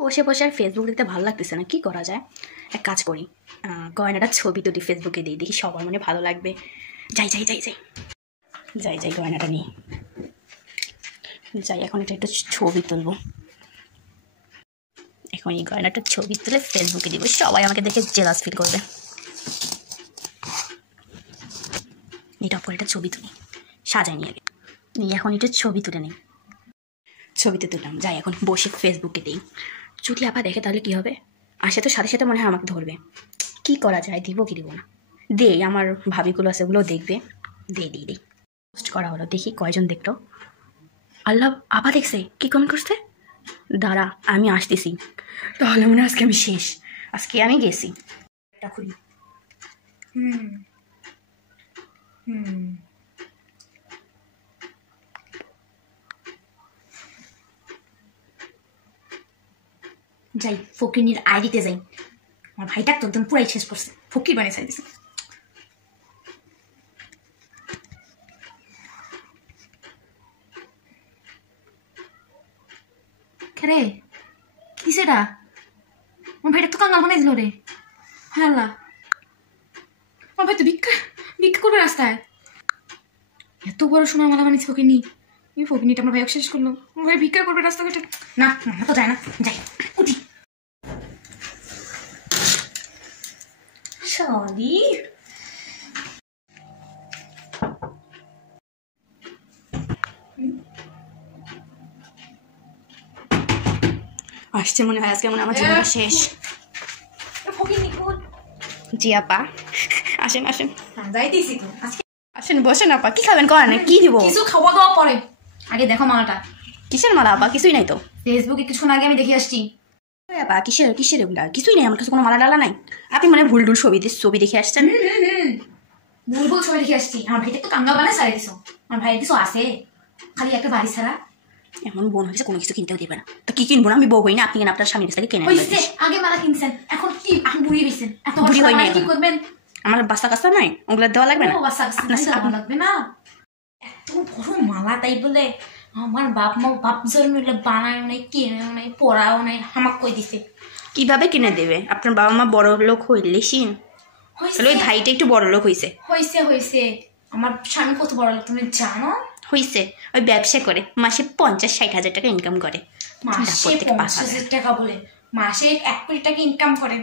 বসে বসে আর ফেসবুক দেখতে ভালো লাগতেছে না, কি করা যায়? এক কাজ করি, গয়নাটা ছবি তুলি ফেসবুকে দিই, দেখি সবার মনে ভালো লাগবে। যাই যাই যাই যাই যাই যাই গয়নাটা নিয়ে যাই। এখন এটা একটু ছবি তুলবো। এখন এই গয়নাটা ছবি তুলে ফেসবুকে দিব, সবাই আমাকে দেখে জেলাস ফিল করবে। এটা করে একটা ছবি তুলি, সাজাই নিয়ে এখন এটা ছবি তুলে নিই। ছবিতে তুললাম, যাই এখন বসে ফেসবুকে দিই। যদি আপা দেখে তাহলে কি হবে? আসে তো সাথে সাথে মনে হয় আমাকে ধরবে। কি করা যায়, দিব কি দিব না? দেই, আমার ভাবিগুলো আছে ওগুলো দেখবে। দিই পোস্ট করা হলো, দেখি কয়জন দেখলো। আল্লাহ, আপা দেখছে, কি কমেন্ট করছে? দাঁড়া আমি আসতেছি। তাহলে মনে হয় আজকে আমি শেষ, আজকে আমি গেছি। এটা খুলি। যাই ফকিরনির আইডিতে যাই। আমার ভাইটা তো একদম পুরাই শেষ করছে, ফকির বানিয়ে ছাড়ি দিছে। রে কি সেটা? আমার ভাইটা তো কাঙ্গাল বানাই দিল রে। হ্যাঁ আল্লাহ, আমার ভাই তো ভিক্ষা করবে রাস্তায়। এত বড় সোনার মালা বানিয়েছে ফকিরনি। এই ফকিরনিটা আমার ভাই শেষ করলো। আমার ভাই ভিক্ষা করবে রাস্তাঘাটে। না না তো যায় না, যাই উঠি। সরি আসছে মনে হয়, আজকে মনে হয় আমার জীবনটা শেষ। জি আপা, আসেন আসেন। যাইতেছি তো আসেন বসেন আপা, কি খাবেন করেন? কি দিব? কিছু খাওয়া দাওয়া পরে, আগে দেখো মালাটা। কিসের মালা আপা? কিছুই নাই তো। ফেসবুকে কিছুক্ষণ আগে আমি দেখে আসছি। আপা কিসের কিসের এগুলা? কিছুই নেই আমার কাছে, কোনো মালা ডালা নাই। আপনি মানে ভুল টুল ছবি দেখে আসছেন। ভুল ছবি দেখে আসছি। আমার ভাইটা তো কাঙ্গাল বানায় সারাই দিছো। আমার ভাইয়ের কিছু আছে, খালি একটা বাড়ি ছাড়া। এমন বোন হয়েছে কোনো কিছু কিনতেও দেবে না। তো কি কিনবো না? আমি বউ হই না? আপনি কেন আপনার স্বামীর কাছে কেনেন? আগে মালা কিনছেন, এখন কি এখন বুড়িয়ে গেছেন? এত বুড়ি হই না, কি করবেন? আমার বাচ্চা কাচ্চা নাই, ওগুলো দেওয়া লাগবে না। লাগবে না। এত বড় মালা, তাই বলে আমার বাপ জন্মে বানায় নাই, কেনেও নাই, পড়াও নাই, হামাক কই দিছে। কিভাবে কিনে দেবে? আপনার বাবা মা বড় লোক হইলে সিন ওই ভাইটা একটু বড় লোক হইছে। হয়েছে আমার স্বামী কত বড় লোক তুমি জানো? হইছে, ওই ব্যবসা করে মাসে 50-60 হাজার টাকা ইনকাম করে। মাসে 50,000 টাকা বলে মাসে 1 কোটি টাকা ইনকাম করে।